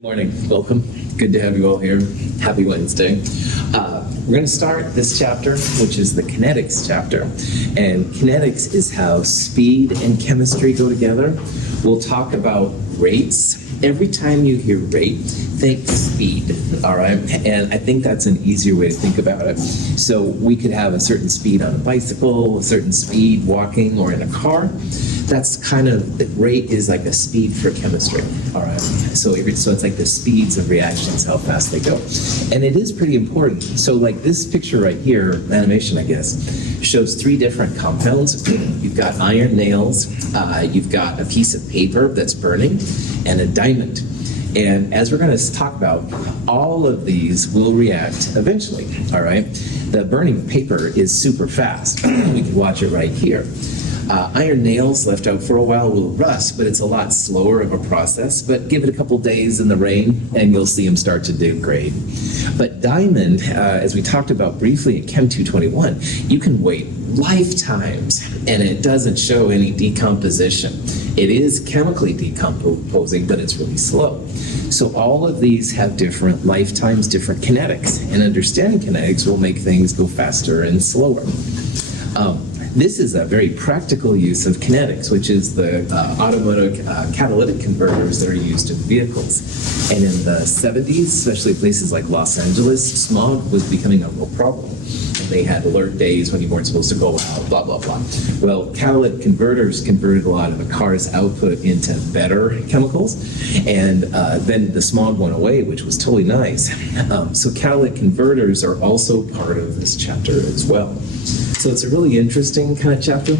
Morning, welcome. Good to have you all here. Happy Wednesday. We're going to start this chapter, which is the kinetics chapter. And kinetics is how speed and chemistry go together. We'll talk about rates. Every time you hear rate, think speed, all right? And I think that's an easier way to think about it. So we could have a certain speed on a bicycle, a certain speed walking or in a car. That's kind of, the rate is like a speed for chemistry, all right? So it's like the speeds of reactions, how fast they go. And it is pretty important. So like this picture right here, animation I guess, shows three different compounds. You've got iron nails, you've got a piece of paper that's burning, and a diamond. And as we're going to talk about, all of these will react eventually, all right? The burning paper is super fast. We can watch it right here. Iron nails left out for a while will rust, but it's a lot slower of a process. But give it a couple days in the rain and you'll see them start to degrade. But diamond, as we talked about briefly in Chem 221, you can wait lifetimes and it doesn't show any decomposition. It is chemically decomposing, but it's really slow. So all of these have different lifetimes, different kinetics, and understanding kinetics will make things go faster and slower. This is a very practical use of kinetics, which is the automotive catalytic converters that are used in vehicles. And in the 70s, especially places like Los Angeles, smog was becoming a real problem. And they had alert days when you weren't supposed to go out, blah, blah, blah. Well, catalytic converters converted a lot of the car's output into better chemicals. And then the smog went away, which was totally nice. So catalytic converters are also part of this chapter as well. So it's a really interesting kind of chapter,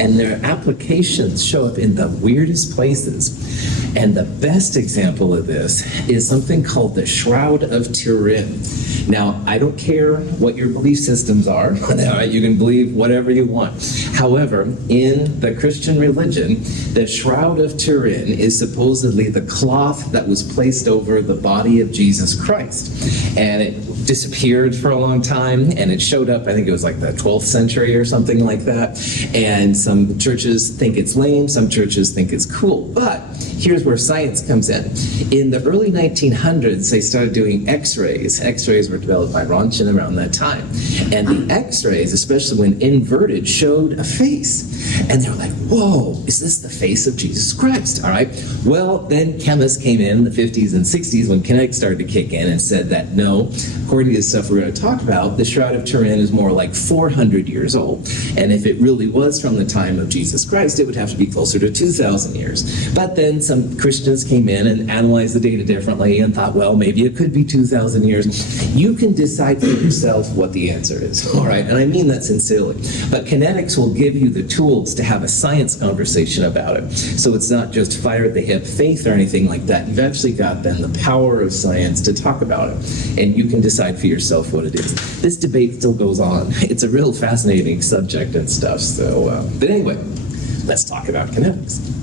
and their applications show up in the weirdest places. And the best example of this is something called the Shroud of Turin. Now, I don't care what your belief systems are. You can believe whatever you want. However, in the Christian religion, the Shroud of Turin is supposedly the cloth that was placed over the body of Jesus Christ. And it disappeared for a long time, and it showed up, I think it was like the 12th century or something like that. And some churches think it's lame, some churches think it's cool. But here's where science comes in. In the early 1900s, they started doing x-rays. X-rays were developed by Röntgen around that time. And the x-rays, especially when inverted, showed a face. And they were like, whoa, is this the face of Jesus Christ? All right. Well, then chemists came in the 50s and 60s when kinetics started to kick in and said that no, according to the stuff we're going to talk about, the Shroud of Turin is more like 400 years old. And if it really was from the time of Jesus Christ, it would have to be closer to 2,000 years. But then some Christians came in and analyzed the data differently and thought, well, maybe it could be 2,000 years. You can decide for yourself what the answer is, all right? And I mean that sincerely. But kinetics will give you the tools to have a science conversation about it. So it's not just fire at the hip faith or anything like that. You've actually got then the power of science to talk about it. And you can decide for yourself what it is. This debate still goes on. It's a real fascinating subject and stuff. So, but anyway, let's talk about kinetics.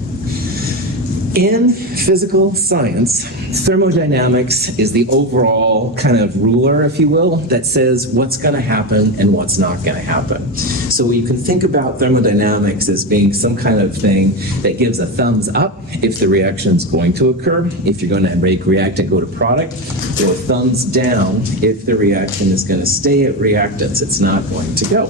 In physical science, thermodynamics is the overall kind of ruler, if you will, that says what's going to happen and what's not going to happen. So you can think about thermodynamics as being some kind of thing that gives a thumbs up if the reaction is going to occur, if you're going to make reactant go to product, or thumbs down if the reaction is going to stay at reactants, it's not going to go.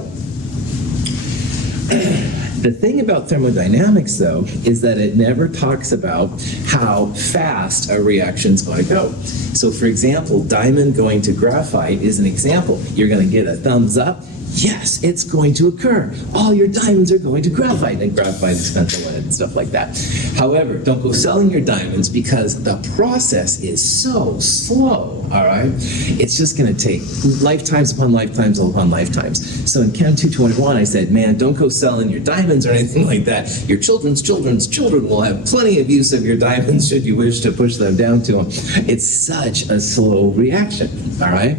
The thing about thermodynamics, though, is that it never talks about how fast a reaction is going to go. So, for example, diamond going to graphite is an example. You're going to get a thumbs up. Yes, it's going to occur. All your diamonds are going to graphite, and graphite is expensive and stuff like that. However, don't go selling your diamonds because the process is so slow, all right? It's just going to take lifetimes upon lifetimes upon lifetimes. So in Chem 221, I said, man, don't go selling your diamonds or anything like that. Your children's children will have plenty of use of your diamonds should you wish to push them down to them. It's such a slow reaction, all right?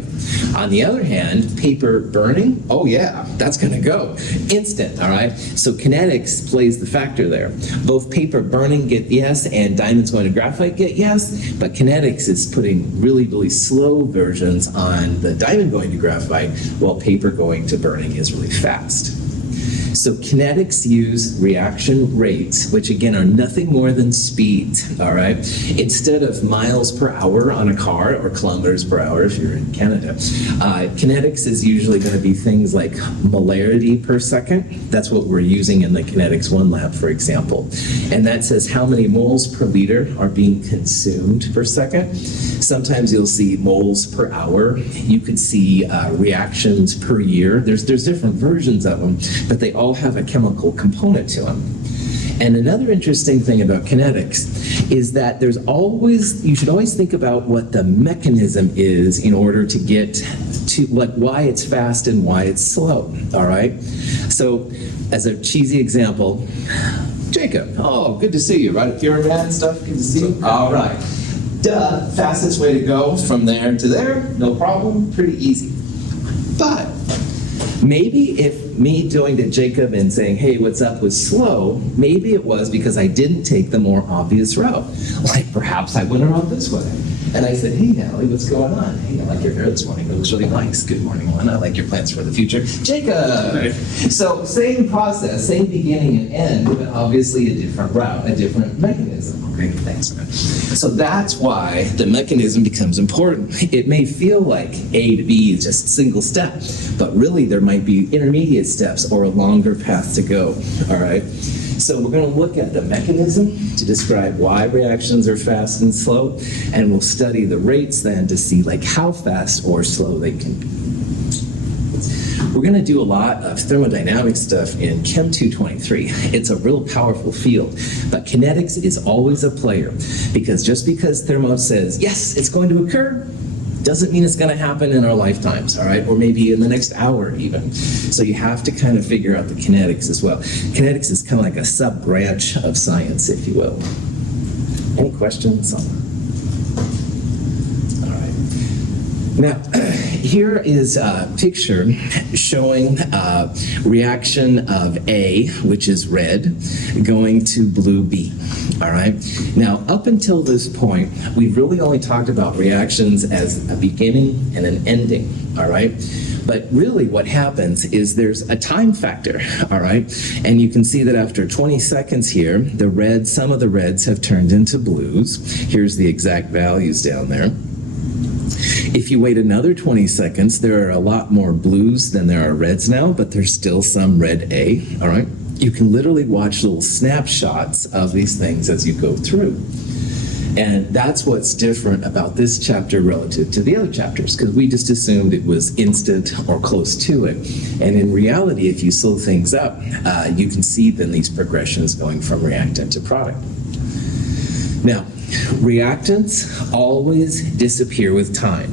On the other hand, paper burning, oh yeah, that's going to go instant, all right? So kinetics plays the factor there. Both paper burning get yes and diamonds going to graphite get yes, but kinetics is putting really, really slow versions on the diamond going to graphite while paper going to burning is really fast. So kinetics use reaction rates, which again are nothing more than speeds, all right? Instead of miles per hour on a car or kilometers per hour if you're in Canada, kinetics is usually going to be things like molarity per second. That's what we're using in the Kinetics 1 lab, for example. And that says how many moles per liter are being consumed per second. Sometimes you'll see moles per hour. You could see reactions per year. There's different versions of them, but they all have a chemical component to them. And another interesting thing about kinetics is that you should always think about what the mechanism is in order to get to why it's fast and why it's slow, all right? So as a cheesy example, Jacob, oh, good to see you, right? If you're a man and stuff, good to see you. All right. Duh, fastest way to go from there to there, no problem, pretty easy. But maybe if me going to Jacob and saying, hey, what's up, was slow, maybe it was because I didn't take the more obvious route. Like perhaps I went around this way. And I said, hey, Natalie, what's going on? Hey, I like your hair this morning. It looks really nice. Good morning, Lynn. I like your plans for the future. Jacob! So same process, same beginning and end, but obviously a different route, a different mechanism. Okay, thanks, man. So that's why the mechanism becomes important. It may feel like A to B is just a single step, but really there might be intermediate steps or a longer path to go, all right? So we're going to look at the mechanism to describe why reactions are fast and slow, and we'll study the rates then to see like how fast or slow they can be. We're going to do a lot of thermodynamic stuff in Chem 223. It's a real powerful field, but kinetics is always a player, because just because thermo says, yes, it's going to occur, doesn't mean it's going to happen in our lifetimes, all right? Or maybe in the next hour even. So you have to kind of figure out the kinetics as well. Kinetics is kind of like a sub-branch of science, if you will. Any questions on that? All right. Now, here is a picture showing reaction of A, which is red, going to blue B. All right. Now, up until this point, we've really only talked about reactions as a beginning and an ending. All right. But really what happens is there's a time factor. All right. And you can see that after 20 seconds here, some of the reds have turned into blues. Here's the exact values down there. If you wait another 20 seconds, there are a lot more blues than there are reds now, but there's still some red A. All right. You can literally watch little snapshots of these things as you go through. And that's what's different about this chapter relative to the other chapters, because we just assumed it was instant or close to it. And in reality, if you slow things up, you can see then these progressions going from reactant to product. Now, reactants always disappear with time.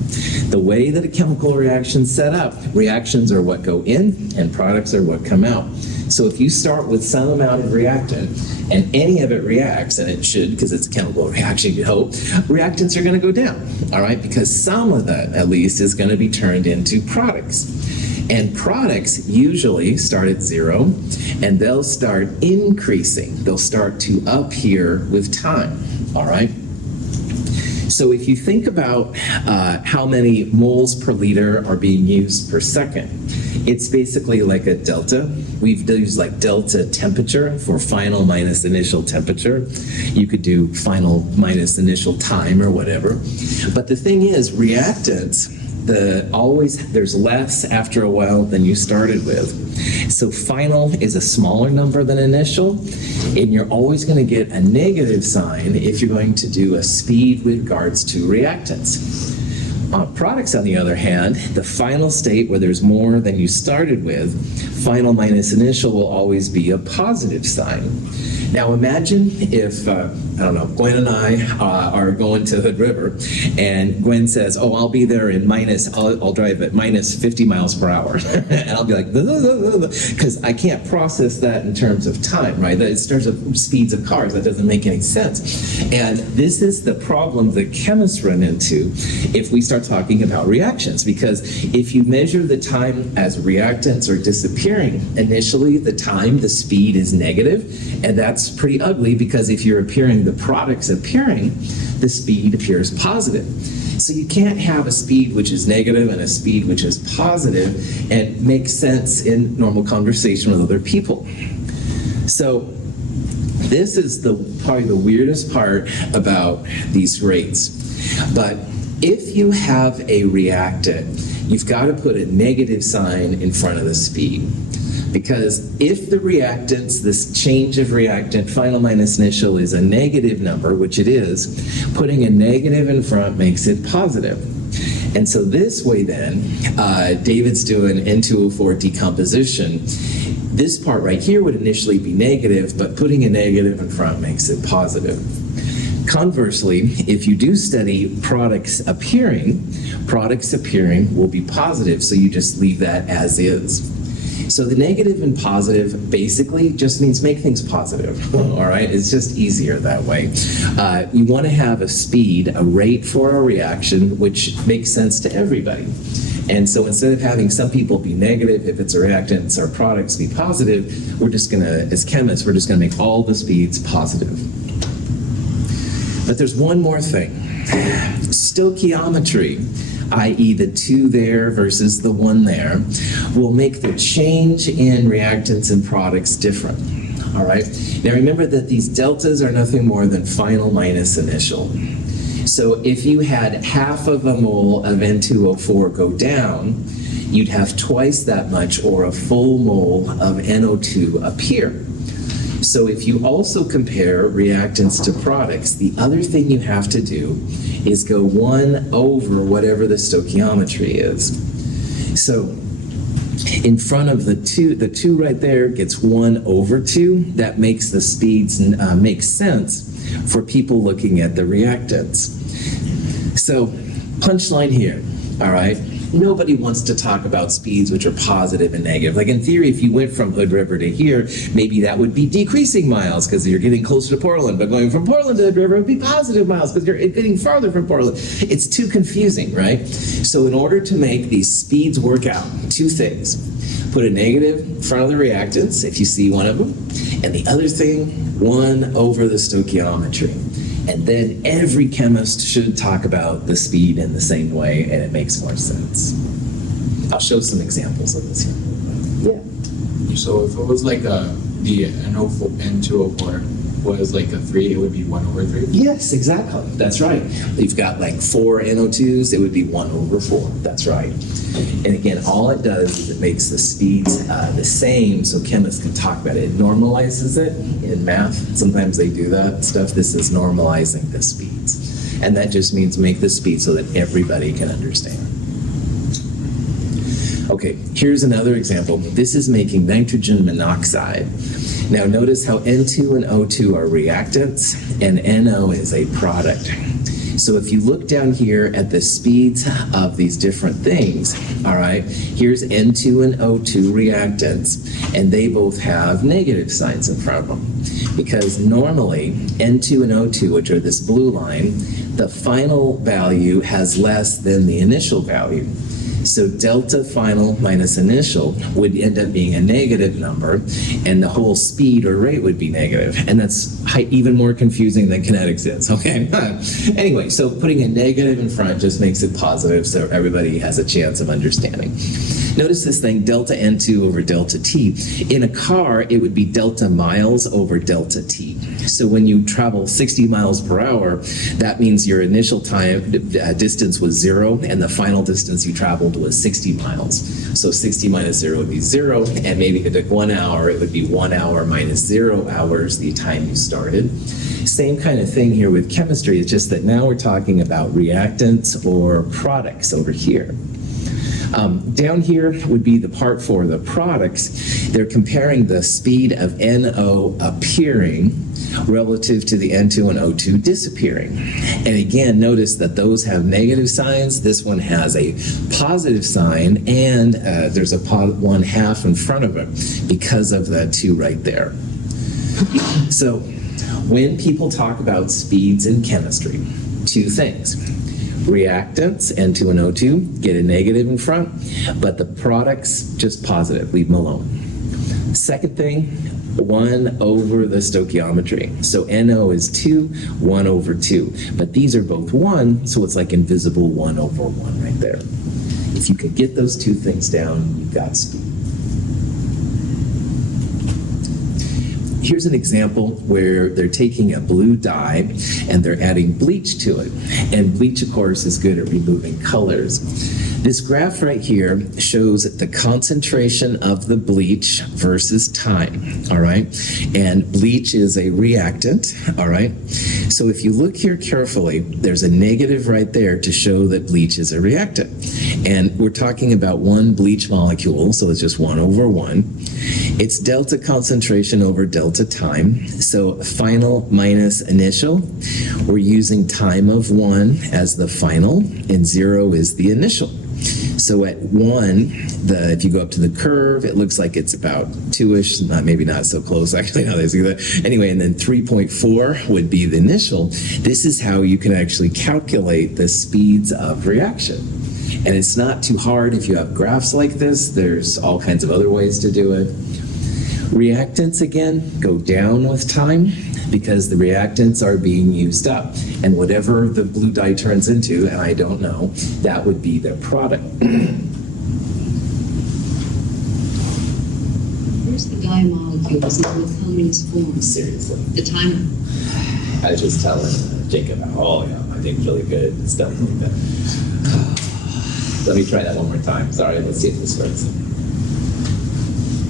The way that a chemical reaction's set up, reactions are what go in and products are what come out. So if you start with some amount of reactant and any of it reacts, and it should because it's a chemical reaction, you hope, reactants are going to go down, all right? Because some of that, at least, is going to be turned into products. And products usually start at 0, and they'll start increasing. They'll start to up here with time, all right? So if you think about how many moles per liter are being used per second, it's basically like a delta. We've used like delta temperature for final minus initial temperature. You could do final minus initial time or whatever. But the thing is, reactants, there's less after a while than you started with. So final is a smaller number than initial, and you're always going to get a negative sign if you're going to do a speed with regards to reactants. Products, on the other hand, the final state where there's more than you started with, final minus initial will always be a positive sign. Now imagine if, Gwen and I are going to Hood River, and Gwen says, oh, I'll be there in I'll drive at minus 50 miles per hour. And I'll be like, because I can't process that in terms of time, right? In terms of speeds of cars, that doesn't make any sense. And this is the problem that chemists run into if we start talking about reactions, because if you measure the time as reactants are disappearing, initially the speed is negative, and that's pretty ugly, because if the product's appearing, the speed appears positive. So you can't have a speed which is negative and a speed which is positive and make sense in normal conversation with other people. So this is probably the weirdest part about these rates. But if you have a reactant, you've got to put a negative sign in front of the speed. Because if the reactants, this change of reactant, final minus initial, is a negative number, which it is, putting a negative in front makes it positive. And so this way then, David's doing N2O4 decomposition. This part right here would initially be negative, but putting a negative in front makes it positive. Conversely, if you do study products appearing will be positive, so you just leave that as is. So the negative and positive basically just means make things positive, all right? It's just easier that way. You want to have a speed, a rate for a reaction, which makes sense to everybody. And so instead of having some people be negative, if it's a reactant, our products be positive, we're just gonna, as chemists, we're just gonna make all the speeds positive. But there's one more thing. Stoichiometry, i.e. the 2 there versus the 1 there, will make the change in reactants and products different. All right? Now remember that these deltas are nothing more than final minus initial. So if you had half of a mole of N2O4 go down, you'd have twice that much, or a full mole of NO2 appear. So if you also compare reactants to products, the other thing you have to do is go 1 over whatever the stoichiometry is. So in front of the 2 right there gets 1 over 2. That makes the speeds make sense for people looking at the reactants. So punchline here, all right? Nobody wants to talk about speeds which are positive and negative. Like in theory, if you went from Hood River to here, maybe that would be decreasing miles because you're getting closer to Portland, but going from Portland to Hood River would be positive miles because you're getting farther from Portland. It's too confusing, right? So in order to make these speeds work out, 2 things. Put a negative in front of the reactants, if you see one of them, and the other thing, 1 over the stoichiometry. And then every chemist should talk about the speed in the same way, and it makes more sense. I'll show some examples of this here. Yeah. So if it was like the N2O4 was like a 3, it would be 1 over 3? Yes, exactly. That's right. You've got like 4 NO2s, it would be 1 over 4. That's right. And again, all it does is it makes the speeds the same so chemists can talk about it. It normalizes it in math. Sometimes they do that stuff. This is normalizing the speeds. And that just means make the speed so that everybody can understand. Okay, here's another example. This is making nitrogen monoxide. Now notice how N2 and O2 are reactants and NO is a product. So if you look down here at the speeds of these different things, all right, here's N2 and O2 reactants, and they both have negative signs in front of them. Because normally, N2 and O2, which are this blue line, the final value has less than the initial value. So delta final minus initial would end up being a negative number, and the whole speed or rate would be negative. And that's even more confusing than kinetics is, okay? Anyway, so putting a negative in front just makes it positive so everybody has a chance of understanding. Notice this thing, delta N2 over delta T. In a car, it would be delta miles over delta T. So when you travel 60 miles per hour, that means your initial time distance was 0, and the final distance you traveled was 60 miles. So 60 minus 0 would be 0, and maybe if it took 1 hour, it would be 1 hour minus 0 hours the time you started. Same kind of thing here with chemistry, it's just that now we're talking about reactants or products over here. Down here would be the part for the products. They're comparing the speed of NO appearing relative to the N2 and O2 disappearing. And again, notice that those have negative signs. This one has a positive sign, and there's a 1/2 in front of it because of the 2 right there. So when people talk about speeds in chemistry, 2 things. Reactants, N2 and O2, get a negative in front, but the products, just positive, leave them alone. Second thing, 1 over the stoichiometry. So NO is 2, 1 over 2. But these are both 1, so it's like invisible 1 over 1 right there. If you could get those two things down, you've got speed. Here's an example where they're taking a blue dye and they're adding bleach to it. And bleach, of course, is good at removing colors. This graph right here shows the concentration of the bleach versus time, all right? And bleach is a reactant, all right? So if you look here carefully, there's a negative right there to show that bleach is a reactant. And we're talking about one bleach molecule, so it's just 1 over 1. It's delta concentration over delta time. So final minus initial, we're using time of 1 as the final, and 0 is the initial. So at 1, if you go up to the curve, it looks like it's about 2-ish, maybe not so close actually, now that I see that. Anyway, and then 3.4 would be the initial. This is how you can actually calculate the speeds of reaction. And it's not too hard if you have graphs like this. There's all kinds of other ways to do it. Reactants, again, go down with time because the reactants are being used up. And whatever the blue dye turns into, and I don't know, that would be their product. Where's the dye molecules in the colorless form? Seriously. The timer. I was just telling Jacob, oh yeah, I think really good stuff like that. Let me try that one more time. Sorry, let's see if this works.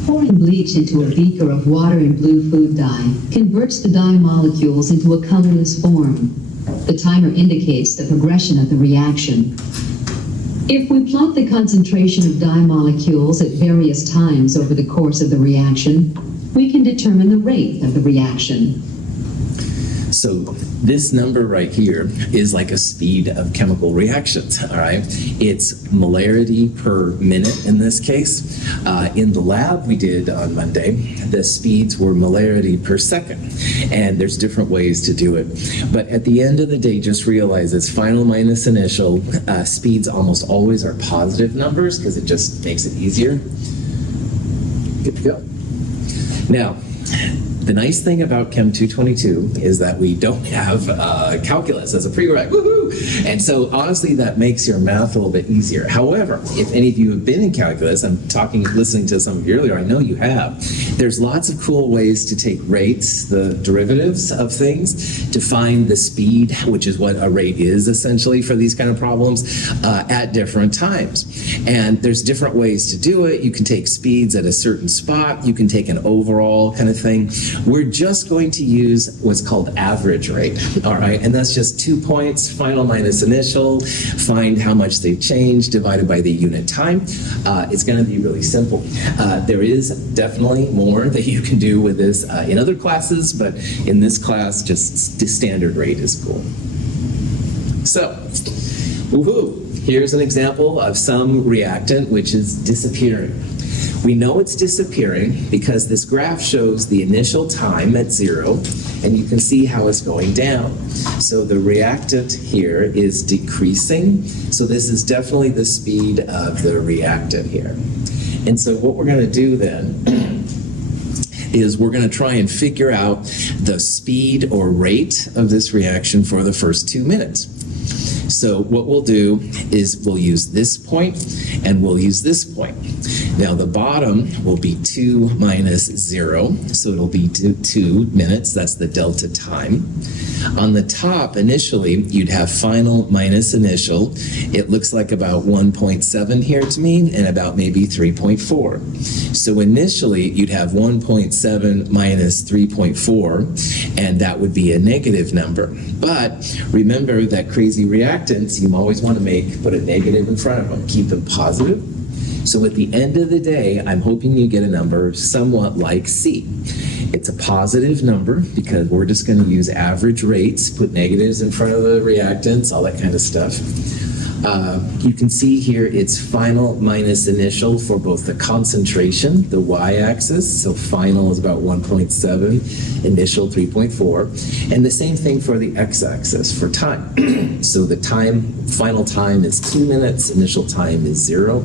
Pouring bleach into a beaker of water and blue food dye converts the dye molecules into a colorless form. The timer indicates the progression of the reaction. If we plot the concentration of dye molecules at various times over the course of the reaction, we can determine the rate of the reaction. So this number right here is like a speed of chemical reactions, all right? It's molarity per minute in this case. In the lab we did on Monday, the speeds were molarity per second. And there's different ways to do it. But at the end of the day, just realize it's final minus initial. Speeds almost always are positive numbers because it just makes it easier. Good to go. Now, the nice thing about Chem 222 is that we don't have calculus as a prereq. Woohoo! And so honestly, that makes your math a little bit easier. However, if any of you have been in calculus, I'm listening to some of you earlier, I know you have, there's lots of cool ways to take rates, the derivatives of things, to find the speed, which is what a rate is essentially for these kind of problems, at different times. And there's different ways to do it. You can take speeds at a certain spot. You can take an overall kind of thing. We're just going to use what's called average rate, all right? And that's just 2 points, final minus initial, find how much they've changed, divided by the unit time. It's gonna be really simple. There is definitely more that you can do with this in other classes, but in this class, just the standard rate is cool. So, woohoo! Here's an example of some reactant which is disappearing. We know it's disappearing because this graph shows the initial time at 0, and you can see how it's going down. So the reactant here is decreasing. So this is definitely the speed of the reactant here. And so what we're going to do then is we're going to try and figure out the speed or rate of this reaction for the first 2 minutes. So what we'll do is we'll use this point and we'll use this point. Now the bottom will be 2 minus 0, so it'll be 2 minutes, that's the delta time. On the top, initially, you'd have final minus initial. It looks like about 1.7 here to me, and about maybe 3.4. So initially, you'd have 1.7 minus 3.4, and that would be a negative number. But remember that crazy reactants, you always want to put a negative in front of them, keep them positive. So at the end of the day, I'm hoping you get a number somewhat like C. It's a positive number because we're just going to use average rates, put negatives in front of the reactants, all that kind of stuff. You can see here it's final minus initial for both the concentration, the y-axis, so final is about 1.7, initial 3.4, and the same thing for the x-axis for time. So the time, final time is 2 minutes, initial time is 0.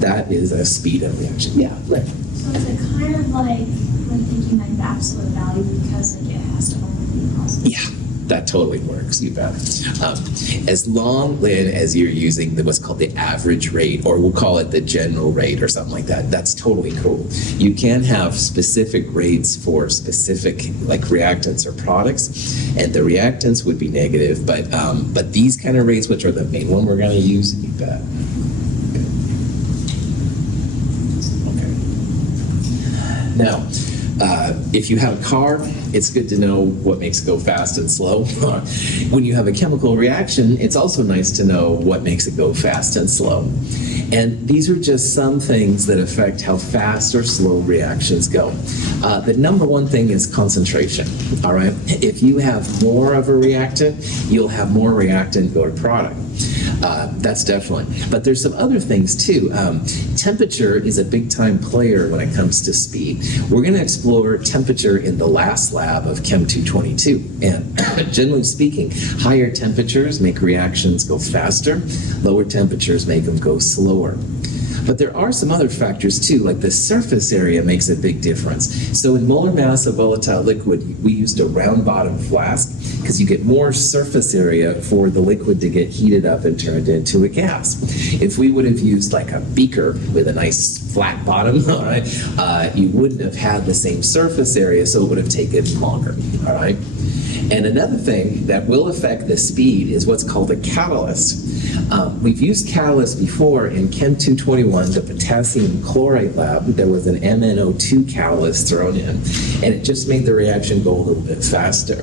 That is a speed of reaction. Yeah, right. So is it kind of like when thinking like the absolute value because like it has to only be positive? Yeah, that totally works, you bet. As long as you're using what's called the average rate, or we'll call it the general rate or something like that, that's totally cool. You can have specific rates for specific like reactants or products, and the reactants would be negative, but these kind of rates, which are the main one we're going to use, you bet. Okay. Now, if you have a car, it's good to know what makes it go fast and slow. When you have a chemical reaction, it's also nice to know what makes it go fast and slow. And these are just some things that affect how fast or slow reactions go. The number one thing is concentration, all right? If you have more of a reactant, you'll have more reactant or product. That's definitely. But there's some other things too. Temperature is a big time player when it comes to speed. We're going to explore temperature in the last lab of Chem 222. And generally speaking, higher temperatures make reactions go faster. Lower temperatures make them go slower. But there are some other factors too, like the surface area makes a big difference. So in molar mass of volatile liquid, we used a round bottom flask because you get more surface area for the liquid to get heated up and turned into a gas. If we would have used like a beaker with a nice flat bottom, all right, you wouldn't have had the same surface area, so it would have taken longer, all right? And another thing that will affect the speed is what's called a catalyst. We've used catalyst before in Chem 221, the potassium chloride lab. There was an MnO2 catalyst thrown in, and it just made the reaction go a little bit faster.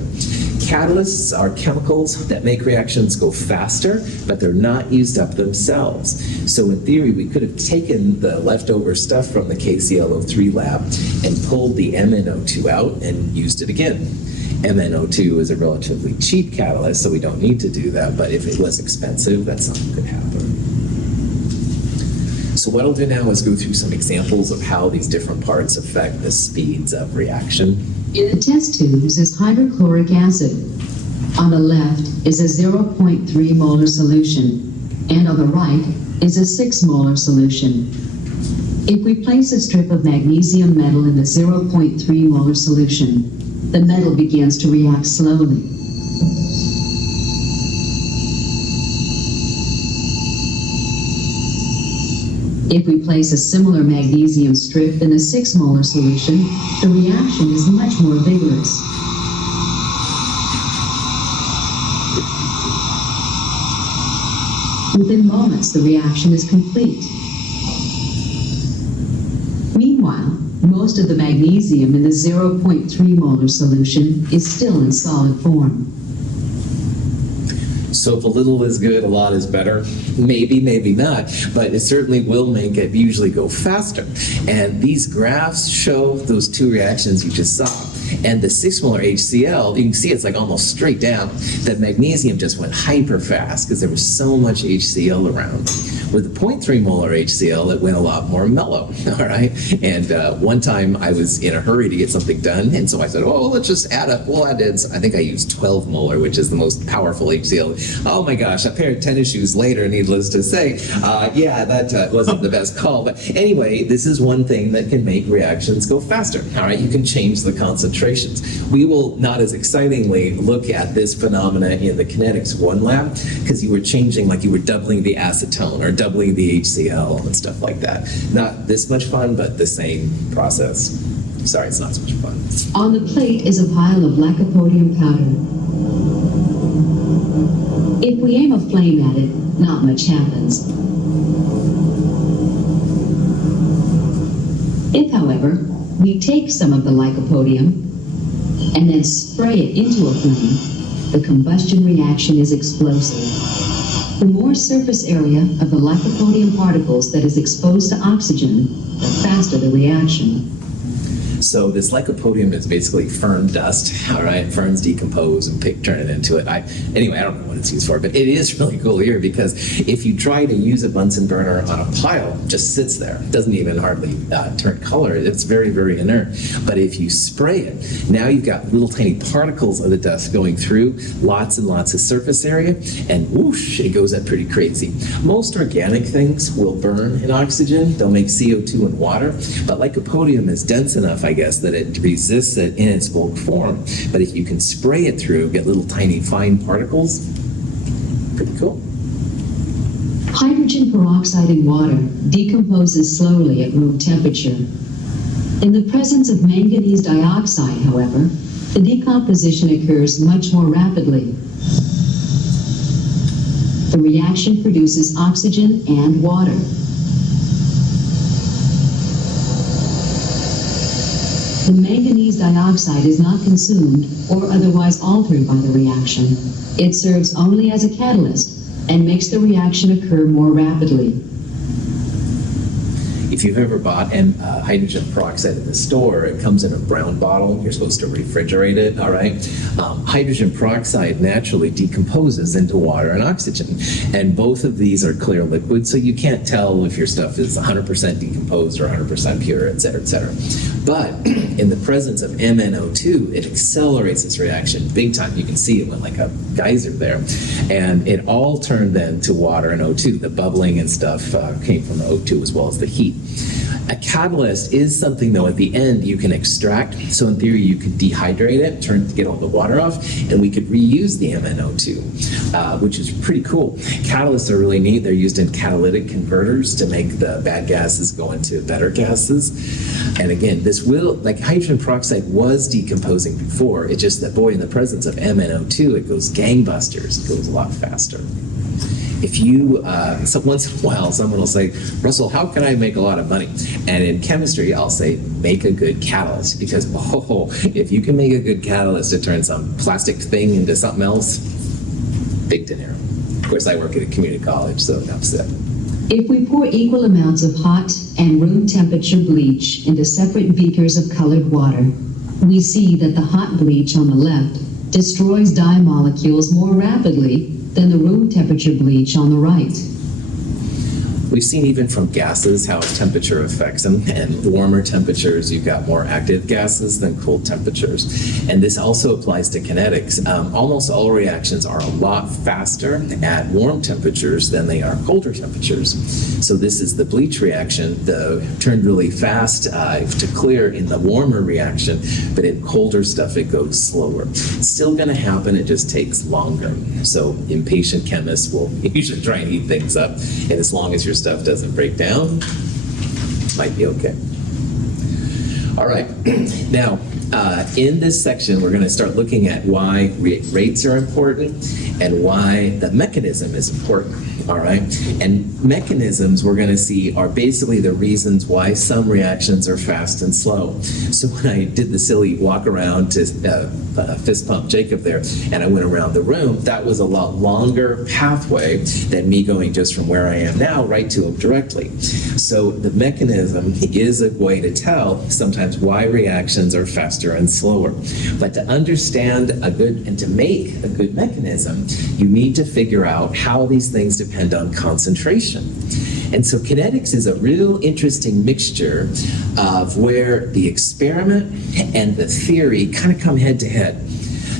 Catalysts are chemicals that make reactions go faster, but they're not used up themselves. So in theory, we could have taken the leftover stuff from the KClO3 lab and pulled the MnO2 out and used it again. MnO2 is a relatively cheap catalyst, so we don't need to do that, but if it was expensive, that's something that could happen. So what I'll do now is go through some examples of how these different parts affect the speeds of reaction. In the test tubes is hydrochloric acid. On the left is a 0.3 molar solution, and on the right is a 6 molar solution. If we place a strip of magnesium metal in the 0.3 molar solution, the metal begins to react slowly. If we place a similar magnesium strip in a 6 molar solution, the reaction is much more vigorous. Within moments, the reaction is complete. Meanwhile, most of the magnesium in the 0.3 molar solution is still in solid form. So if a little is good, a lot is better. Maybe, maybe not, but it certainly will make it usually go faster. And these graphs show those two reactions you just saw. And the 6 molar HCl, you can see it's like almost straight down. That magnesium just went hyper fast because there was so much HCl around. With the 0.3 molar HCl, it went a lot more mellow, all right? And one time I was in a hurry to get something done, and so I said, oh, let's just add up. We'll add in, I think I used 12 molar, which is the most powerful HCl. Oh my gosh, a pair of tennis shoes later, needless to say, yeah, that wasn't the best call. But anyway, this is one thing that can make reactions go faster, all right? You can change the concentrations. We will, not as excitingly, look at this phenomena in the kinetics 1 lab, because you were changing, like you were doubling the acetone or doubling the HCl and stuff like that. Not this much fun, but the same process. Sorry, it's not so much fun. On the plate is a pile of lycopodium powder. If we aim a flame at it, not much happens. If, however, we take some of the lycopodium and then spray it into a flame, the combustion reaction is explosive. The more surface area of the lycopodium particles that is exposed to oxygen, the faster the reaction. So this lycopodium is basically fern dust, all right? Ferns decompose and pig turn it into it. Anyway, I don't know what it's used for, but it is really cool here because if you try to use a Bunsen burner on a pile, it just sits there. It doesn't even hardly turn color. It's very, very inert. But if you spray it, now you've got little tiny particles of the dust going through, lots and lots of surface area, and whoosh, it goes up pretty crazy. Most organic things will burn in oxygen. They'll make CO2 and water, but lycopodium is dense enough, I guess, that it resists it in its bulk form. But if you can spray it through, get little tiny fine particles, pretty cool. Hydrogen peroxide in water decomposes slowly at room temperature. In the presence of manganese dioxide, however, the decomposition occurs much more rapidly. The reaction produces oxygen and water. The manganese dioxide is not consumed or otherwise altered by the reaction. It serves only as a catalyst and makes the reaction occur more rapidly. If you've ever bought hydrogen peroxide in the store, it comes in a brown bottle. You're supposed to refrigerate it, all right? Hydrogen peroxide naturally decomposes into water and oxygen, and both of these are clear liquids, so you can't tell if your stuff is 100% decomposed or 100% pure, et cetera, et cetera. But in the presence of MnO2, it accelerates this reaction big time. You can see it went like a geyser there, and it all turned then to water and O2. The bubbling and stuff came from the O2 as well as the heat. A catalyst is something, though, at the end you can extract. So in theory, you could dehydrate it, get all the water off, and we could reuse the MnO2, which is pretty cool. Catalysts are really neat. They're used in catalytic converters to make the bad gases go into better gases. And again, this will, like hydrogen peroxide was decomposing before. It's just that, boy, in the presence of MnO2, it goes gangbusters. It goes a lot faster. If you, so once in a while, someone will say, Russell, how can I make a lot of money? And in chemistry, I'll say, make a good catalyst. Because, if you can make a good catalyst to turn some plastic thing into something else, big dinero. Of course, I work at a community college, so enough said. If we pour equal amounts of hot and room temperature bleach into separate beakers of colored water, we see that the hot bleach on the left destroys dye molecules more rapidly than the room temperature bleach on the right. We've seen even from gases how temperature affects them, and warmer temperatures, you've got more active gases than cold temperatures. And this also applies to kinetics. Almost all reactions are a lot faster at warm temperatures than they are colder temperatures. So this is the bleach reaction, turned really fast to clear in the warmer reaction, but in colder stuff it goes slower. It's still going to happen, it just takes longer. So impatient chemists will usually try and heat things up, and as long as your stuff doesn't break down, might be okay. All right, now in this section we're going to start looking at why rates are important and why the mechanism is important. All right, and mechanisms we're going to see are basically the reasons why some reactions are fast and slow. So when I did the silly walk around to fist pump Jacob there, and I went around the room, that was a lot longer pathway than me going just from where I am now right to him directly. So the mechanism is a way to tell sometimes why reactions are faster and slower. But to understand a good and to make a good mechanism, you need to figure out how these things depend on concentration. And so kinetics is a real interesting mixture of where the experiment and the theory kind of come head to head.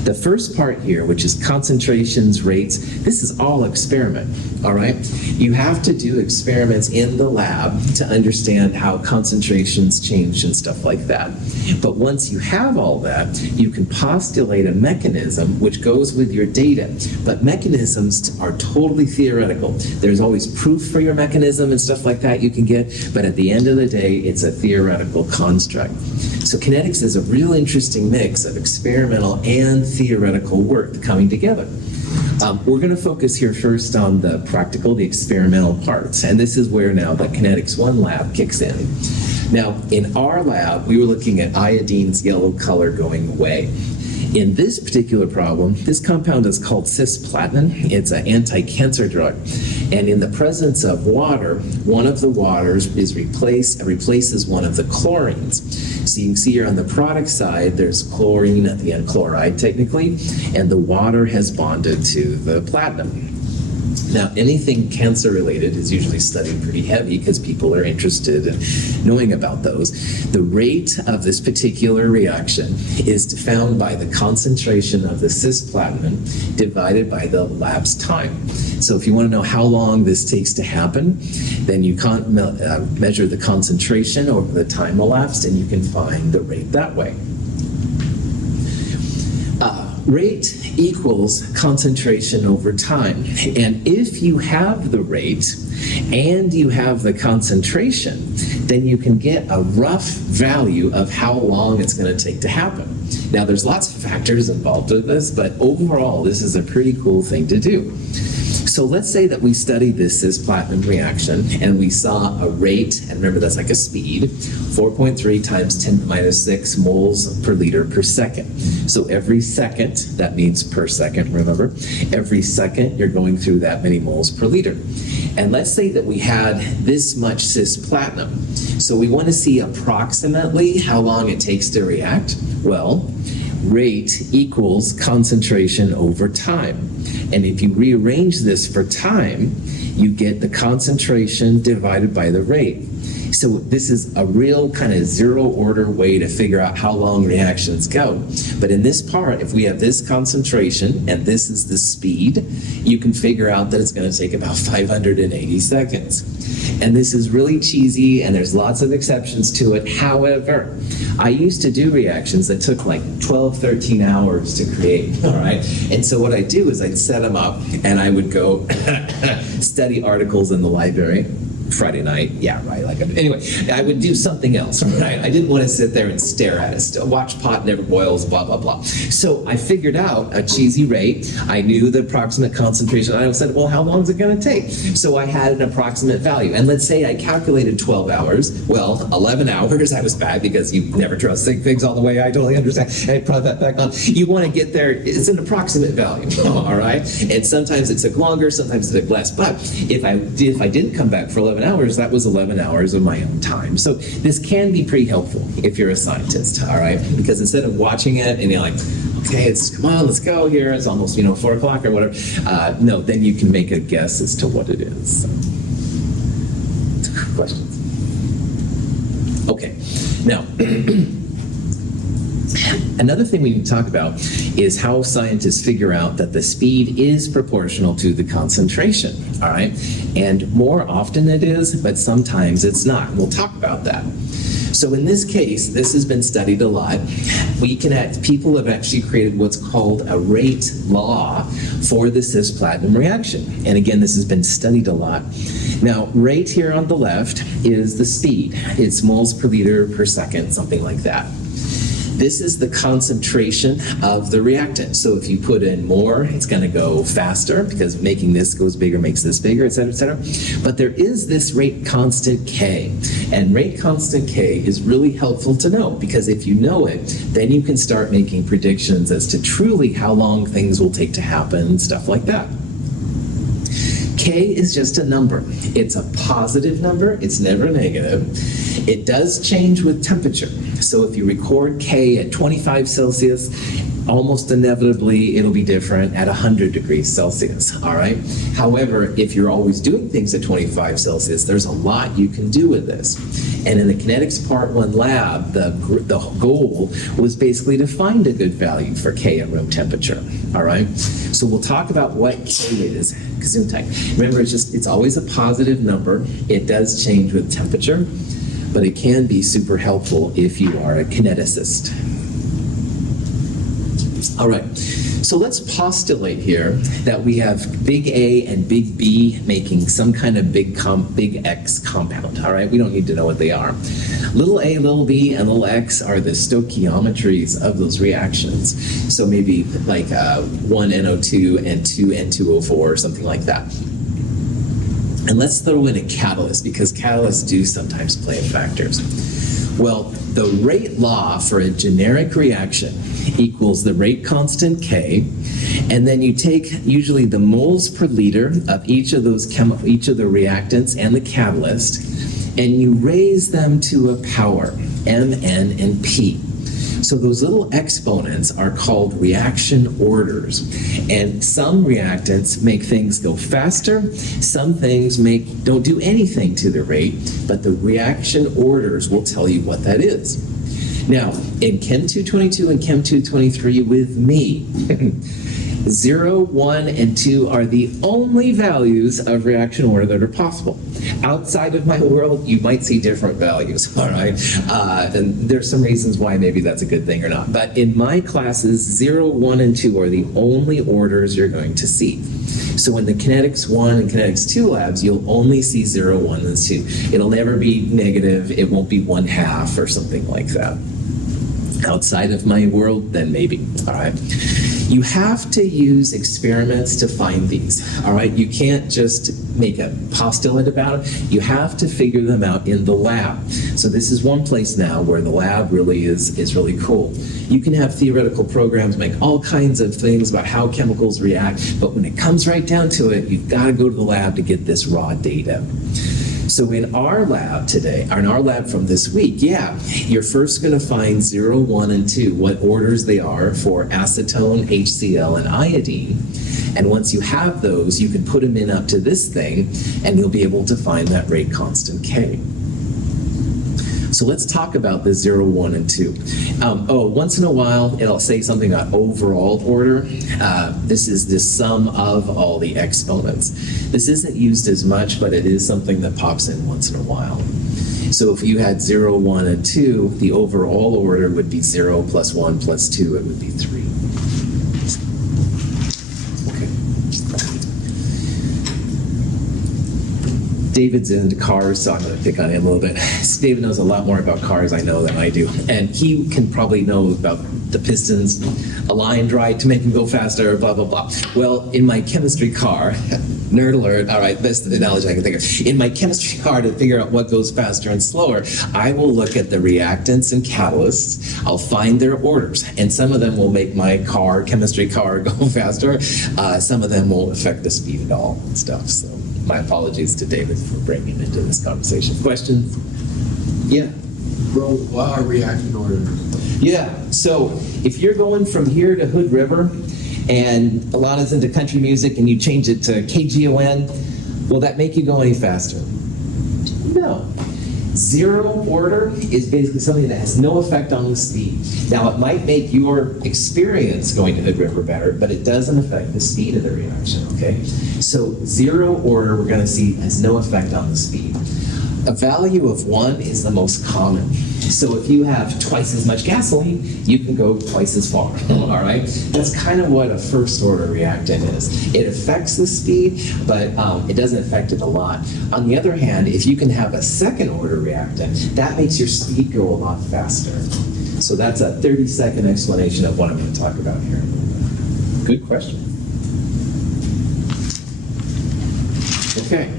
The first part here, which is concentrations, rates, this is all experiment, all right? You have to do experiments in the lab to understand how concentrations change and stuff like that. But once you have all that, you can postulate a mechanism which goes with your data. But mechanisms are totally theoretical. There's always proof for your mechanism and stuff like that you can get, but at the end of the day, it's a theoretical construct. So kinetics is a real interesting mix of experimental and theoretical work coming together. We're going to focus here first on the practical, the experimental parts, and this is where now the Kinetics 1 lab kicks in. Now, in our lab, we were looking at iodine's yellow color going away. In this particular problem, this compound is called cisplatin. It's an anti-cancer drug. And in the presence of water, one of the waters replaces one of the chlorines. So you can see here on the product side, there's chlorine at the end, chloride technically, and the water has bonded to the platinum. Now, anything cancer-related is usually studied pretty heavy because people are interested in knowing about those. The rate of this particular reaction is found by the concentration of the cisplatinum divided by the elapsed time. So if you want to know how long this takes to happen, then you can't measure the concentration over the time elapsed, and you can find the rate that way. Rate equals concentration over time. And if you have the rate and you have the concentration, then you can get a rough value of how long it's going to take to happen. Now, there's lots of factors involved with this, but overall, this is a pretty cool thing to do. So let's say that we studied this cisplatinum reaction and we saw a rate, and remember that's like a speed, 4.3 times 10 to the minus 6 moles per liter per second. So every second, that means per second, remember, every second you're going through that many moles per liter. And let's say that we had this much cisplatinum. So we want to see approximately how long it takes to react. Well, rate equals concentration over time. And if you rearrange this for time, you get the concentration divided by the rate. So this is a real kind of zero order way to figure out how long reactions go. But in this part, if we have this concentration and this is the speed, you can figure out that it's going to take about 580 seconds. And this is really cheesy and there's lots of exceptions to it. However, I used to do reactions that took like 12, 13 hours to create, all right? And so what I do is I'd set them up and I would go study articles in the library. Friday night, yeah, right. Anyway, I would do something else, right? I didn't want to sit there and stare at it. Watch pot never boils, blah, blah, blah. So I figured out a cheesy rate. I knew the approximate concentration. I said, well, how long is it going to take? So I had an approximate value. And let's say I calculated 12 hours. Well, 11 hours, I was bad because you never trust sig figs all the way. I totally understand. I brought that back on. You want to get there. It's an approximate value, all right? And sometimes it took longer, sometimes it took less. But if I didn't come back for 11 hours, that was 11 hours of my own time. So this can be pretty helpful if you're a scientist, all right? Because instead of watching it and you're like, okay, come on, let's go here. It's almost, 4 o'clock or whatever. No, then you can make a guess as to what it is. So. Questions? Okay. Now, another thing we need to talk about is how scientists figure out that the speed is proportional to the concentration, all right? And more often it is, but sometimes it's not. We'll talk about that. So in this case, this has been studied a lot. People have actually created what's called a rate law for the cisplatinum reaction. And again, this has been studied a lot. Now, rate here on the left is the speed. It's moles per liter per second, something like that. This is the concentration of the reactant. So if you put in more, it's going to go faster because making this goes bigger makes this bigger, et cetera, et cetera. But there is this rate constant K. And rate constant K is really helpful to know because if you know it, then you can start making predictions as to truly how long things will take to happen, stuff like that. K is just a number. It's a positive number. It's never negative. It does change with temperature. So if you record K at 25 Celsius, almost inevitably it'll be different at 100 degrees Celsius, all right? However, if you're always doing things at 25 Celsius, there's a lot you can do with this. And in the Kinetics Part 1 lab, the goal was basically to find a good value for K at room temperature, all right? So we'll talk about what K is. Gesundheit. Remember, it's always a positive number. It does change with temperature, but it can be super helpful if you are a kineticist. All right, so let's postulate here that we have big A and big B making some kind of big X compound, all right? We don't need to know what they are. Little a, little b, and little x are the stoichiometries of those reactions. So maybe like 1 NO2 and 2 N2O4 or something like that. And let's throw in a catalyst because catalysts do sometimes play factors. Well, the rate law for a generic reaction equals the rate constant K, and then you take usually the moles per liter of each of the reactants and the catalyst, and you raise them to a power. M, N, and P. So those little exponents are called reaction orders. And some reactants make things go faster, some things don't do anything to the rate, but the reaction orders will tell you what that is. Now, in Chem 222 and Chem 223 with me, 0, 1, and 2 are the only values of reaction order that are possible. Outside of my world, you might see different values, all right? And there's some reasons why maybe that's a good thing or not. But in my classes, 0, 1, and 2 are the only orders you're going to see. So in the Kinetics 1 and Kinetics 2 labs, you'll only see 0, 1, and 2. It'll never be negative. It won't be 1/2 or something like that. Outside of my world, then maybe, all right? You have to use experiments to find these, all right? You can't just make a postulate about it. You have to figure them out in the lab. So this is one place now where the lab really is really cool. You can have theoretical programs make all kinds of things about how chemicals react, but when it comes right down to it, you've got to go to the lab to get this raw data. So in our lab today, or in our lab from this week, yeah, you're first going to find 0, 1, and 2, what orders they are for acetone, HCl, and iodine. And once you have those, you can put them in up to this thing, and you'll be able to find that rate constant K. So let's talk about the 0, 1, and 2. Once in a while, it'll say something about overall order. This is the sum of all the exponents. This isn't used as much, but it is something that pops in once in a while. So if you had 0, 1, and 2, the overall order would be 0 plus 1 plus 2, it would be 3. David's into cars, so I'm going to pick on him a little bit. David knows a lot more about cars I know than I do. And he can probably know about the pistons aligned right to make them go faster, blah, blah, blah. Well, in my chemistry car, nerd alert, all right, best analogy I can think of. In my chemistry car, to figure out what goes faster and slower, I will look at the reactants and catalysts. I'll find their orders. And some of them will make my chemistry car, go faster. Some of them won't affect the speed at all and stuff. So my apologies to David for bringing him into this conversation. Questions? Yeah. Bro, what are reaction orders? Yeah, so if you're going from here to Hood River, and Alana's into country music, and you change it to KGON, will that make you go any faster? No. 0 order is basically something that has no effect on the speed. Now, it might make your experience going to Hood River better, but it doesn't affect the speed of the reaction, okay? So 0 order, we're going to see, has no effect on the speed. A value of 1 is the most common. So if you have twice as much gasoline, you can go twice as far, all right? That's kind of what a first order reactant is. It affects the speed, but it doesn't affect it a lot. On the other hand, if you can have a second order reactant, that makes your speed go a lot faster. So that's a 30-second explanation of what I'm going to talk about here. Good question. Okay.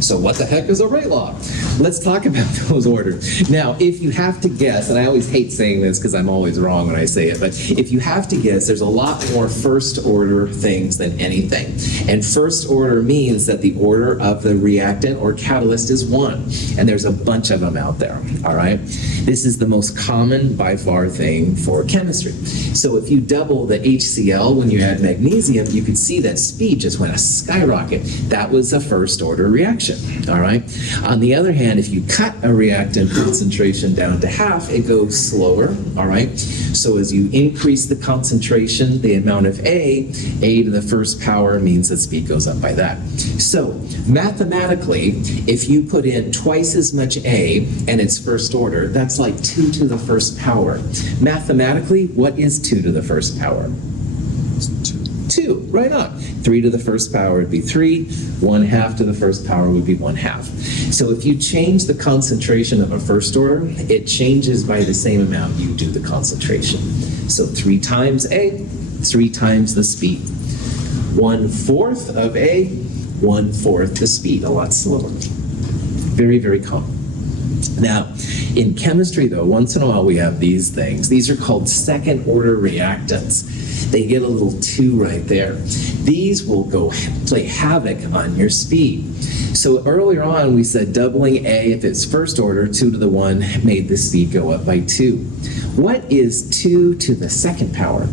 So what the heck is a rate law? Let's talk about those orders. Now, if you have to guess, and I always hate saying this because I'm always wrong when I say it, but if you have to guess, there's a lot more first order things than anything. And first order means that the order of the reactant or catalyst is 1. And there's a bunch of them out there, all right? This is the most common by far thing for chemistry. So if you double the HCl when you add magnesium, you could see that speed just went a skyrocket. That was a first order reaction, all right? On the other hand, if you cut a reactant concentration down to half, it goes slower, all right? So as you increase the concentration, the amount of A to the first power means that speed goes up by that. So mathematically, if you put in twice as much A and it's first order, that's like 2 to the first power. Mathematically, what is 2 to the first power? 2, right on. 3 to the first power would be 3, 1/2 to the first power would be 1/2. So if you change the concentration of a first order, it changes by the same amount you do the concentration. So 3 times A, 3 times the speed. 1/4 of A, 1/4 the speed, a lot slower. Very, very common. Now, in chemistry though, once in a while we have these things. These are called second order reactants. They get a little 2 right there. These will go play havoc on your speed. So earlier on, we said doubling A if it's first order, 2 to the 1, made the speed go up by 2. What is 2 to the second power?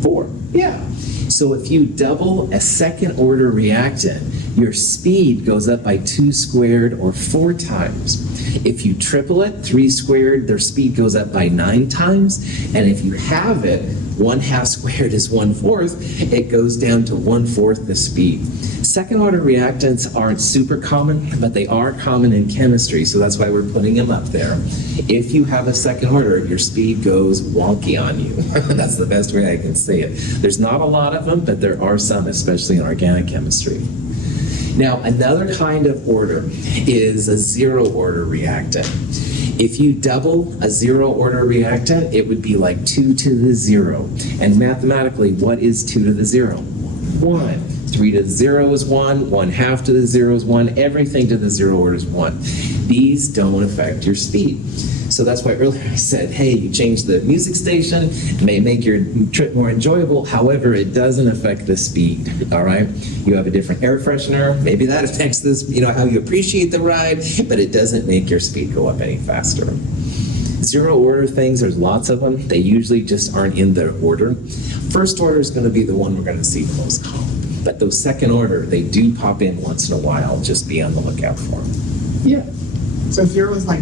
4. Yeah. So if you double a second order reactant, your speed goes up by 2 squared or 4 times. If you triple it, 3 squared, their speed goes up by 9 times. And if you have it, 1/2 squared is 1/4, it goes down to 1/4 the speed. Second order reactants aren't super common, but they are common in chemistry, so that's why we're putting them up there. If you have a second order, your speed goes wonky on you. That's the best way I can say it. There's not a lot of them, but there are some, especially in organic chemistry. Now, another kind of order is a zero order reactant. If you double a zero order reactant, it would be like 2 to the 0. And mathematically, what is 2 to the 0? 1. 3 to the 0 is 1. 1/2 to the 0 is 1. Everything to the 0 order is 1. These don't affect your speed. So that's why earlier I said, hey, you change the music station, it may make your trip more enjoyable. However, it doesn't affect the speed, all right? You have a different air freshener, maybe that affects this, how you appreciate the ride, but it doesn't make your speed go up any faster. Zero order things, there's lots of them. They usually just aren't in their order. First order is going to be the one we're going to see the most common. But those second order, they do pop in once in a while. Just be on the lookout for them. Yeah. So 0 is like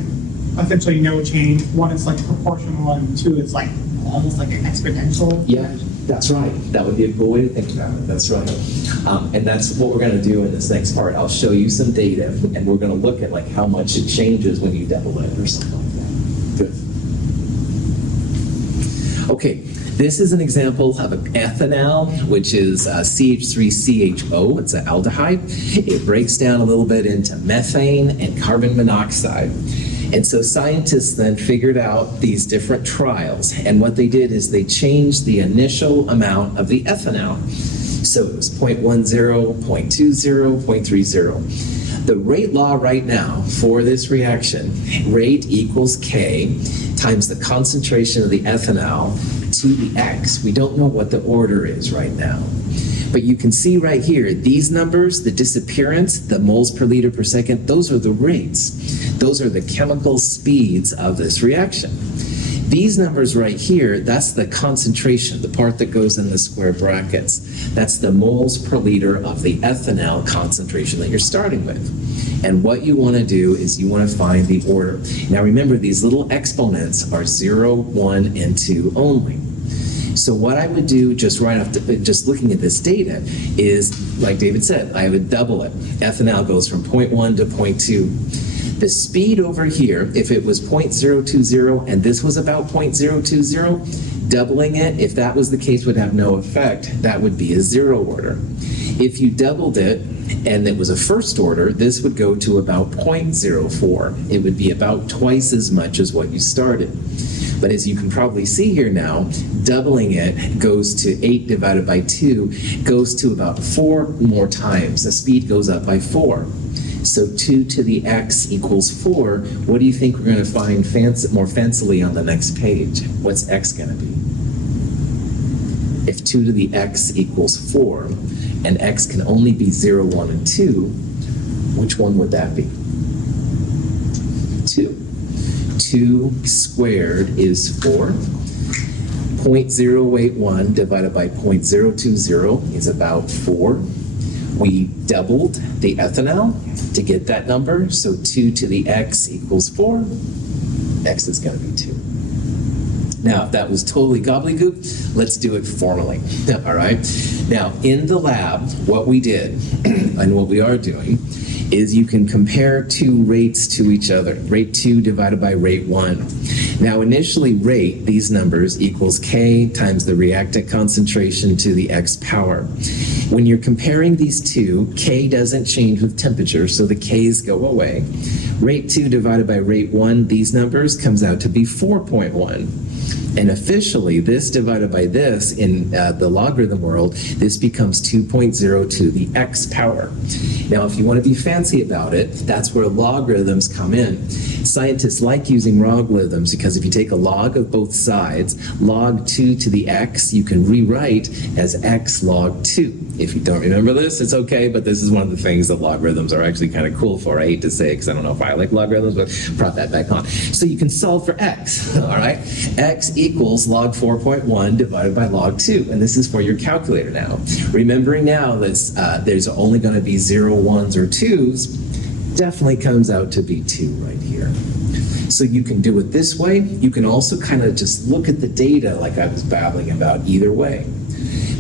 essentially no change. 1 is like proportional, and 2 is like almost like an exponential. Yeah, that's right. That would be a cool way to think about it. That's right. And that's what we're going to do in this next part. I'll show you some data, and we're going to look at like how much it changes when you double it or something like that. Good. Okay. This is an example of an ethanol, which is CH3CHO. It's an aldehyde. It breaks down a little bit into methane and carbon monoxide. And so scientists then figured out these different trials. And what they did is they changed the initial amount of the ethanol. So it was 0.10, 0.20, 0.30. The rate law right now for this reaction, rate equals K times the concentration of the ethanol to the X. We don't know what the order is right now. But you can see right here, these numbers, the disappearance, the moles per liter per second, those are the rates. Those are the chemical speeds of this reaction. These numbers right here, that's the concentration, the part that goes in the square brackets. That's the moles per liter of the ethanol concentration that you're starting with. And what you want to do is you want to find the order. Now remember, these little exponents are 0, 1, and 2 only. So what I would do just just looking at this data is, like David said, I would double it. Ethanol goes from 0.1 to 0.2. The speed over here, if it was 0.020 and this was about 0.020, doubling it, if that was the case, would have no effect. That would be a zero order. If you doubled it and it was a first order, this would go to about 0.04. It would be about twice as much as what you started. But as you can probably see here now, doubling it goes to 8 divided by 2, goes to about 4 more times. The speed goes up by 4. So 2 to the X equals 4. What do you think we're going to find more fancily on the next page? What's X going to be? If 2 to the X equals 4, and X can only be 0, 1, and 2, which one would that be? 2. 2 squared is 4. 0.081 divided by 0.020 is about 4. We doubled the ethanol to get that number, so 2 to the X equals 4. X is going to be 2. Now, if that was totally gobbledygook, let's do it formally, all right? Now, in the lab, what we did, and what we are doing, is you can compare two rates to each other. Rate 2 divided by rate 1. Now, initially, rate, these numbers, equals K times the reactant concentration to the X power. When you're comparing these two, K doesn't change with temperature, so the K's go away. Rate 2 divided by rate 1, these numbers, comes out to be 4.1. And officially, this divided by this in the logarithm world, this becomes 2.0 to the x power. Now, if you want to be fancy about it, that's where logarithms come in. Scientists like using logarithms because if you take a log of both sides, log 2 to the x, you can rewrite as x log 2. If you don't remember this, it's okay, but this is one of the things that logarithms are actually kind of cool for. I hate to say it because I don't know if I like logarithms, but brought that back on. So you can solve for x, all right? X equals log 4.1 divided by log 2, and this is for your calculator now. Remembering now that there's only going to be 0, 1s, or 2s, definitely comes out to be 2 right here. So you can do it this way. You can also kind of just look at the data like I was babbling about either way.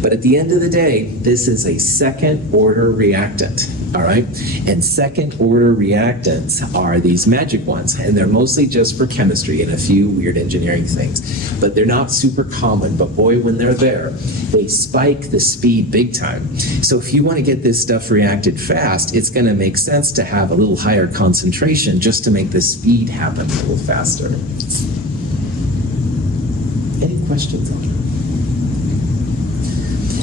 But at the end of the day, this is a second order reactant, all right? And second order reactants are these magic ones, and they're mostly just for chemistry and a few weird engineering things. But they're not super common, but boy, when they're there, they spike the speed big time. So if you want to get this stuff reacted fast, it's going to make sense to have a little higher concentration just to make the speed happen a little faster. Any questions on that?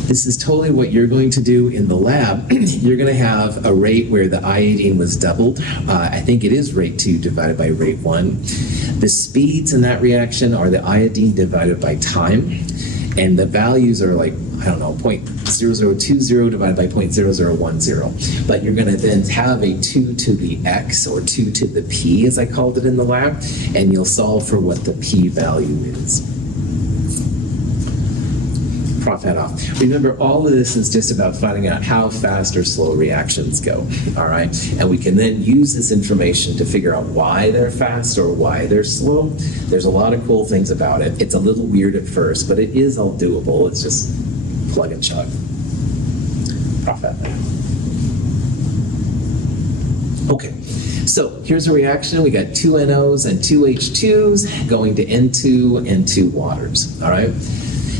This is totally what you're going to do in the lab. You're going to have a rate where the iodine was doubled. I think it is rate 2 divided by rate 1. The speeds in that reaction are the iodine divided by time. And the values are like, I don't know, 0.0020 divided by 0.0010. But you're going to then have a 2 to the x, or 2 to the p, as I called it in the lab, and you'll solve for what the p value is. Prof hat off. Remember, all of this is just about finding out how fast or slow reactions go, all right? And we can then use this information to figure out why they're fast or why they're slow. There's a lot of cool things about it. It's a little weird at first, but it is all doable. It's just plug and chug. Prof hat. Okay. So here's a reaction. We got 2 NOs and 2 H2s going to N2 and 2 waters, all right?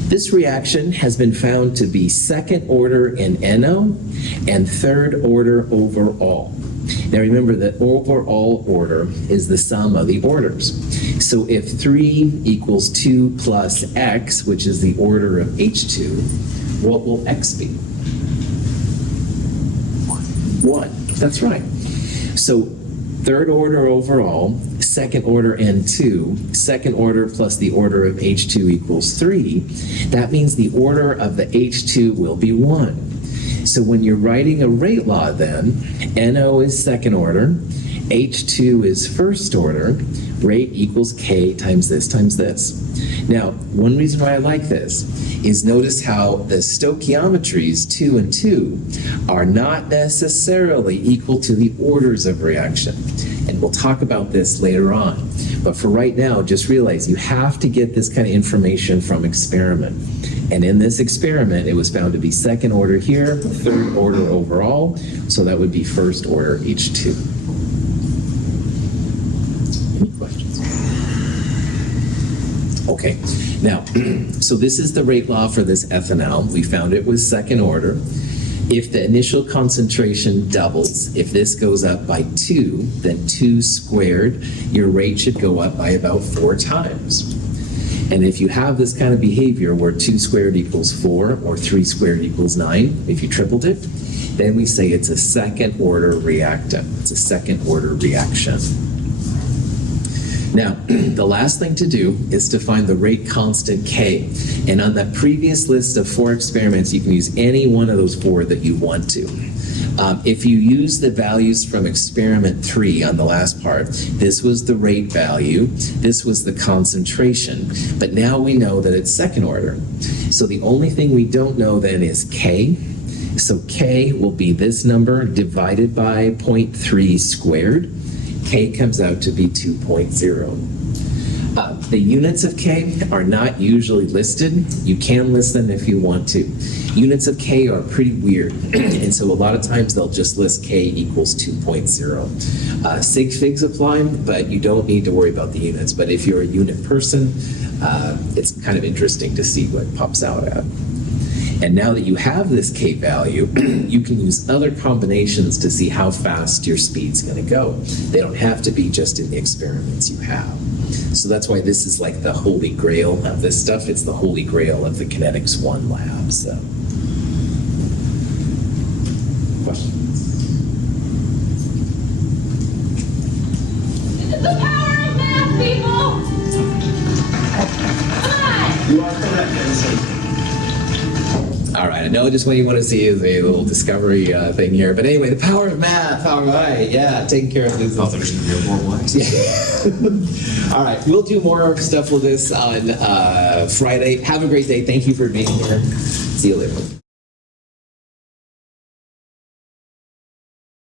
This reaction has been found to be second order in NO and third order overall. Now remember that overall order is the sum of the orders. So if 3 equals 2 plus X, which is the order of H2, what will X be? 1. That's right. So third order overall, second order N2, second order plus the order of H2 equals 3. That means the order of the H2 will be 1. So when you're writing a rate law then, NO is second order, H2 is first order, rate equals K times this times this. Now, one reason why I like this is notice how the stoichiometries 2 and 2 are not necessarily equal to the orders of reaction. And we'll talk about this later on. But for right now, just realize you have to get this kind of information from experiment. And in this experiment, it was found to be second order here, third order overall, so that would be first order H2. Any questions? Okay, now, so this is the rate law for this ethanol. We found it was second order. If the initial concentration doubles, if this goes up by 2, then 2 squared, your rate should go up by about 4 times. And if you have this kind of behavior where 2 squared equals 4 or 3 squared equals 9, if you tripled it, then we say it's a second order reactant. It's a second order reaction. Now, the last thing to do is to find the rate constant K. And on that previous list of 4 experiments, you can use any one of those 4 that you want to. If you use the values from experiment 3 on the last part, this was the rate value, this was the concentration, but now we know that it's second order. So the only thing we don't know then is K. So K will be this number divided by 0.3 squared. K comes out to be 2.0. The units of K are not usually listed. You can list them if you want to. Units of K are pretty weird, and so a lot of times they'll just list K equals 2.0. Sig figs apply, but you don't need to worry about the units. But if you're a unit person, it's kind of interesting to see what pops out at. And now that you have this K value, you can use other combinations to see how fast your speed's going to go. They don't have to be just in the experiments you have. So that's why this is like the holy grail of this stuff. It's the holy grail of the Kinetics 1 lab. So, questions? This is the power of math, people! Come on! You are correct, Edison. All right, I know just what you want to see is a little discovery thing here. But anyway, the power of math. All right, yeah, taking care of this. I thought there was going to be more ways. Yeah. All right, we'll do more stuff with this on Friday. Have a great day. Thank you for being here. See you later.